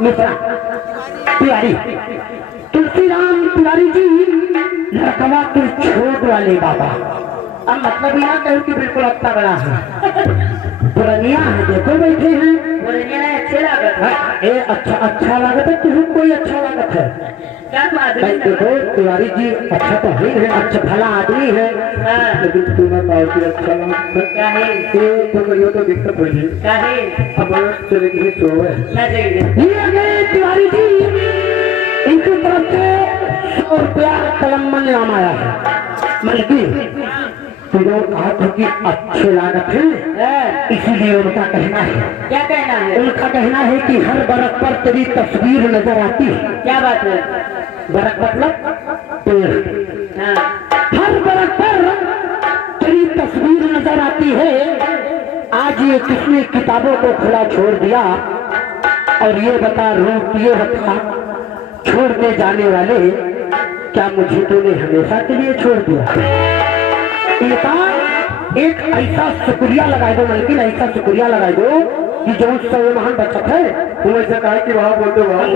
मिश्रा तिवारी, तुलसीराम तिवारी जी लड़कवा तुम छोट वाले बाबा। अब मतलब यहाँ कहूँ कि बिल्कुल अच्छा बड़ा है, पुरानिया है, देखो बैठे हैं पुरानिया है, अच्छे लागत है। ये अच्छा लागत है, तुम कोई अच्छा लागत है क्या? देखो तिवारी जी अच्छा तो है, अच्छा भला आदमी है, लेकिन तुम्हें बहुत अच्छा लगता है। ये तो दिक्कत हुई है, अब चलेगी सोए तिवारी जी, इनकी तरफ से 100 रुपया कलम मन नाम आया है। मलकी तुमने कहा था कि अच्छे लागत है, इसीलिए उनका कहना है। क्या कहना है? उनका कहना है कि हर बरस पर तेरी तस्वीर नजर आती है। क्या बात है? बरस मतलब पेड़। हर बरस पर तेरी तस्वीर नजर आती है। आज ये किसने किताबों को खुला छोड़ दिया, और ये बता रूप ये बता छोड़ने जाने वाले, क्या मुझे तूने हमेशा के लिए छोड़ दिया? एक ऐसा शुक्रिया लगा दो, लेकिन ऐसा शुक्रिया लगा दो कि जो उससे महान बचत है, तुम ऐसा कहा कि वहां बोलते वहां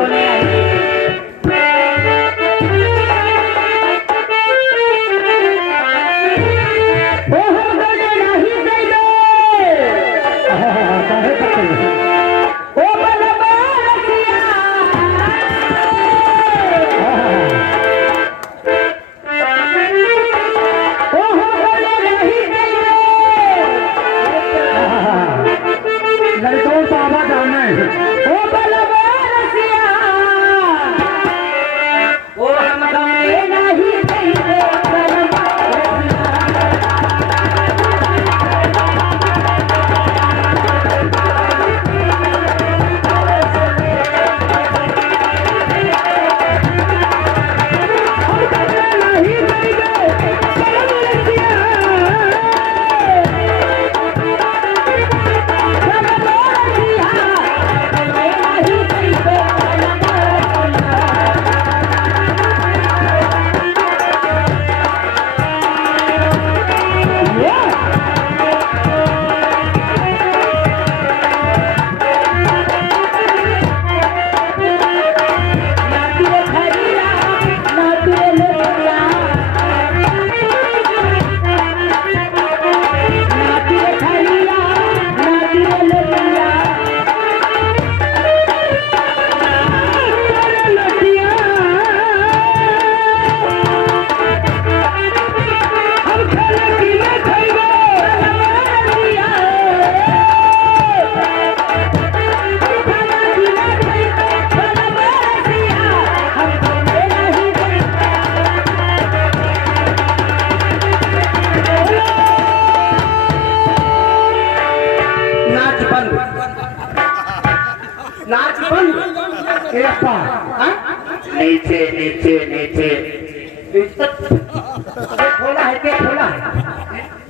नीचे नीचे खोला है के खोला है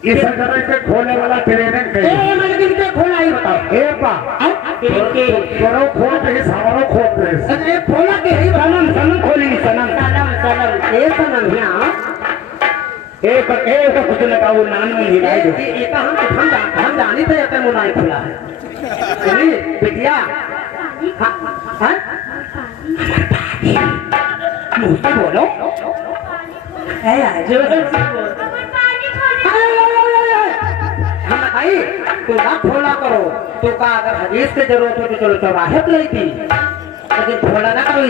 इस तरह के खोले वाला ट्रेनिंग के मैंने किनके खोला ही बताओ ए बा के करो खोल के सामने खोल दे अरे खोला के ही सनम सनम खोलेंगे सनम सनम सनम ये सनम यहाँ एक तो कुछ लगा वो नान में नहीं आए ये तो हम जानी थे अपने मुनाई खुला है चलिए बिटिया हाँ मुँह से बोलो हम आई तो ना खोला करो तो का अगर हदीस की जरूरत हो तो चलो चौराहे पे थी लेकिन खोला ना करो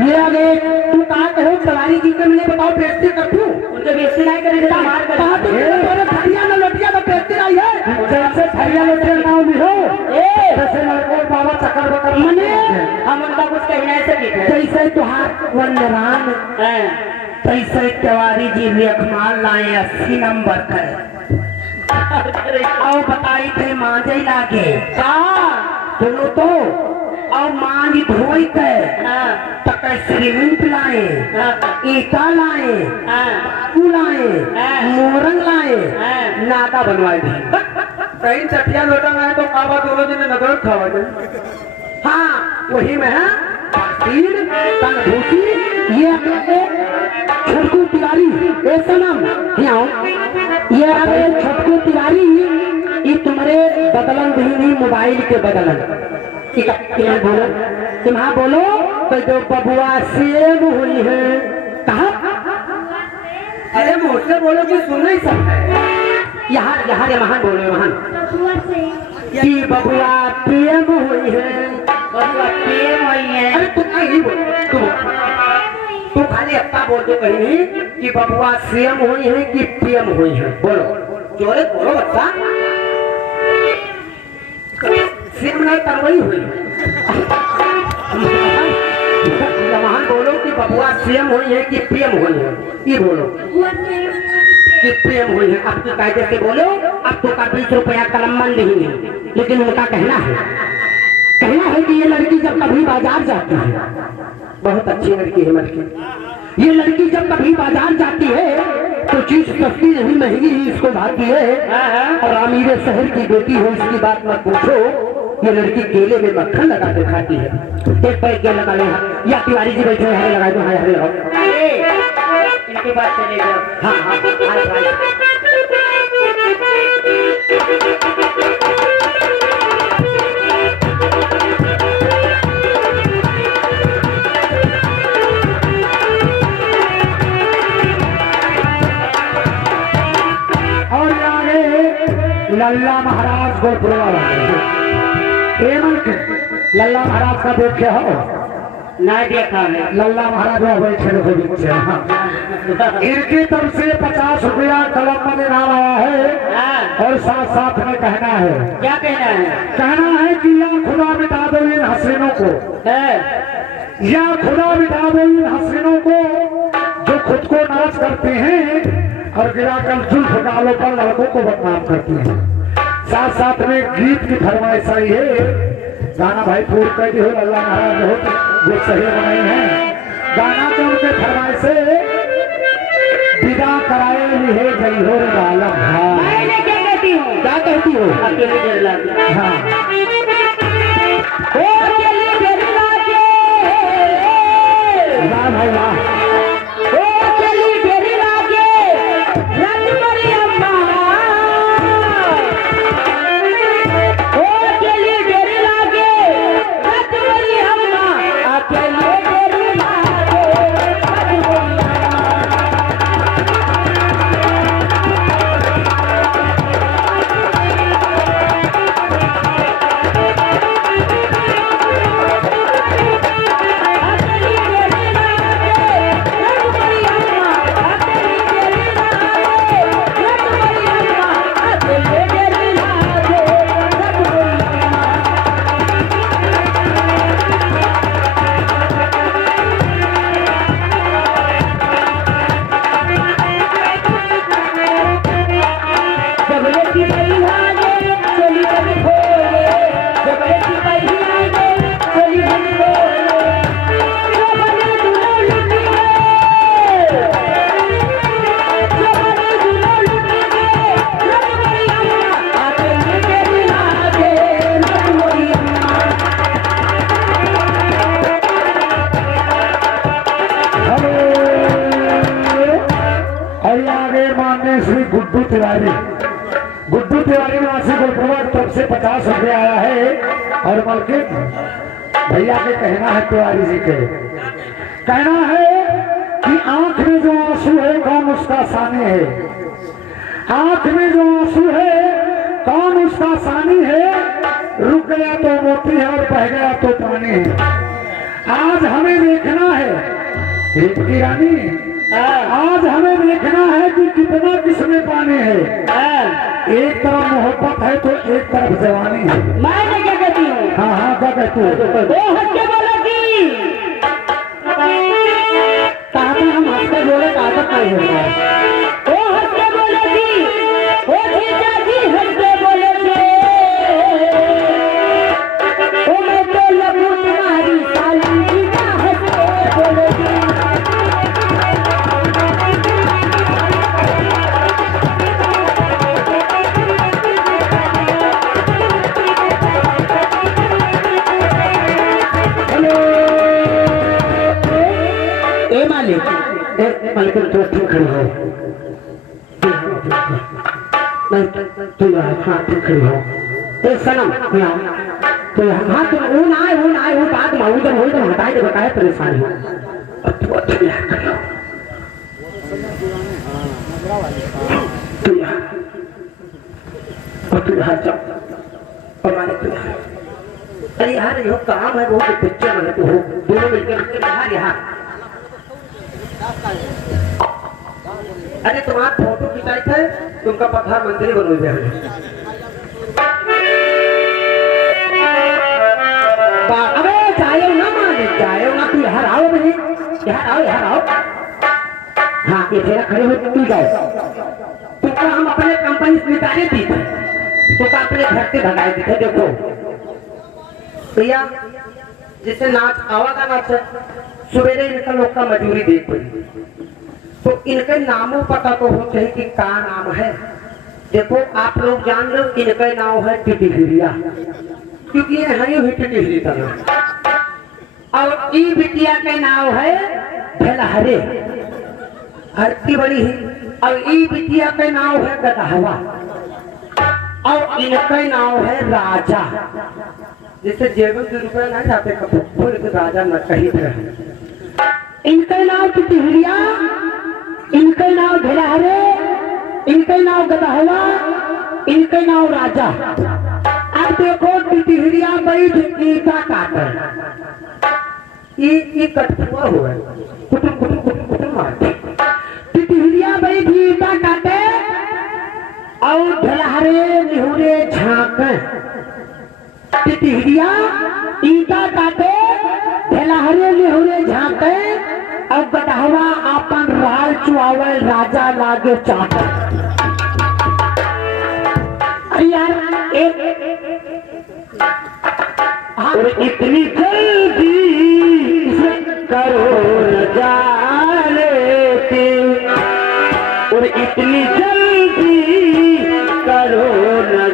ये आगे तू कहा कहो सवारी जी के मैंने बताओ बेइज्जती कर तू उनके बेइज्जती नहीं करेंगे तो मार कर कहा तू थरिया ना लटिया तो बेइज्जती नहीं है जैसे थरिया लटिया नाम भी हो जैसे लड़कों बाबा चक्कर बकर मने हम उनका कुछ कहना है सकी जैसे तुहार वंदरान तैसे तिवारी जी भी अखमाल लाए 80 नंबर कर और बताई थे मांझे लागे सुनो तो और मांझ धोई के तक सीमेंट लाए ईटा लाए बालू लाए मोरंग लाए नाका बनवाए थे कहीं चटिया लोटा लाए तो काबा दोनों दिन नगर खावा हाँ वही में है ये छोटकू तिवारी सनम ये अरे छोटकू तिवारी ये तुम्हारे बदलन भी मोबाइल के बदलन बोलो तुम्हारा बोलो तो जो बबुआ सेब हुई है कहा अरे मुझसे बोलो कि सुन नहीं सकते यहाँ यहाँ महान बोलो महान कि बबुआ प्रेम हुई है बबुआ प्रेम हुई है अरे तू नहीं बोल तू खाली अपना बोल दो कहीं नहीं कि बबुआ सेम हुई है कि प्रेम हुई है बोलो जोरे बोलो बच्चा सेम नहीं तरवई हुई महान बोलो कि बबुआ सेम हुई है कि प्रेम हुई है ये बोलो कि प्रेम हुई है अब तो कायदे से बोलो अब तो का 20 रुपया कलम बंद नहीं है लेकिन उनका कहना है कि ये लड़की जब कभी बाजार जाती है बहुत अच्छी लड़की है लड़की ये लड़की जब कभी बाजार जाती है तो चीज सस्ती नहीं महंगी ही इसको भाती है और अमीर शहर की बेटी हो इसकी बात मत पूछो ये लड़की केले में मक्खन लगा के खाती है एक पैर के लगा लो या तिवारी जी बैठे हरे लगा दो हरे लगाओ इनकी बात चलेगा हाँ हाँ लल्ला महाराज गोपुरवा लल्ला महाराज का देखे हो नहीं देखा है लल्ला महाराज इनकी तरफ से 50 रुपया कलम में नाम आया है और साथ साथ में कहना है क्या कहना है कि या खुदा मिटा दो इन हसीनों को या खुदा मिटा दो इन हसीनों को जो खुद को नाच करते हैं और गिराकर जुल्फ गालों पर लड़कों को बदनाम करती है साथ साथ में गीत की फरमाइश आई है गाना भाई पूर्ण कर दी हो अल्लाह महाराज बहुत जो सही बनाई है गाना तो उनके फरमाइश से विदा कराए है जय हो आलम मैं क्या कहती हूँ क्या कहती हो अकेले हाँ भाई वाह गुड्डू तिवारी निवासी गुलप्रभा की तरफ से 50 रुपये आया है। और बल्कि भैया के कहना है, तिवारी जी के कहना है कि आंख में जो आंसू है कौन उसका सानी है, आंख में जो आंसू है कौन उसका सानी है, रुक गया तो मोती है और बह गया तो पानी है। आज हमें देखना है की रानी, आज हमें देखना है कि कितना किसमें पानी है। एक तरफ मोहब्बत है तो एक तरफ जवानी है। मैं क्या कहती हूँ? हाँ हाँ क्या कहती हूँ? हम हंसते बोले ताकत नहीं होगा। वो हंसते बोलेगी, वो जीजा जी हंसते बोलेगे, वो मैं तो लगू तुम्हारी साली जीजा हंसते बोलेगी। मालिक तो ठीक खड़ी हो, तू हाँ ठीक खड़ी हो। एक सनम तो हाँ तुम वो ना आए वो बात में उधर हटाए बताए परेशानी तू अच्छी खड़ी हो। तू यहाँ जाओ और मालिक तू यहाँ, अरे यार ये काम है बहुत पिक्चर में तो हो दोनों मिलकर यहाँ। अरे तुम्हारा फोटो खिंचाई थे, तुमका प्रधानमंत्री बनो जाए। अबे जायो ना माने, जायो ना, तू यहाँ आओ भाई, यहाँ आओ। हाँ ये तेरा खड़े हो तू जाओ। तुमको हम अपने कंपनी से निकाले दी थे, तुमको अपने घर से भगाए दी थे। देखो भैया जैसे नाच आवागा नाच है, सवेरे इनका लोग का मजूरी देख पड़ी तो इनके नामों पता तो हो चाहिए कि क्या नाम है। देखो आप लोग जान लो इनका नाम है टिटिहिरिया, क्योंकि ये है ही टिटिहिरी तरह। और ई बिटिया का नाम है भेलहरे, हरती बड़ी ही। और ई बिटिया का नाम है गदहवा, और इनका नाम है राजा। जैसे जेब में रुपया नहीं जाते कपूर राजा न कहीं रहे। इनका नाम टिटिहिरिया, इनका नाम भेलहरे, इनका नाम गदहवा, इनका नाम राजा। अब देखो टिटिहिरिया बैठ ईटा काटे, ये कटुआ हुआ है, कुटुम मारते। टिटिहिरिया बैठ ईटा काटे और भेलहरे निहुरे झांके। टिटिहिरिया ईटा काटे, भेलहरे निहुरे झांके, अब गदहवा अपन राल चुआवल राजा लागे चाटे। अरे यार और इतनी जल्दी करो न जाने की, और इतनी जल्दी करो न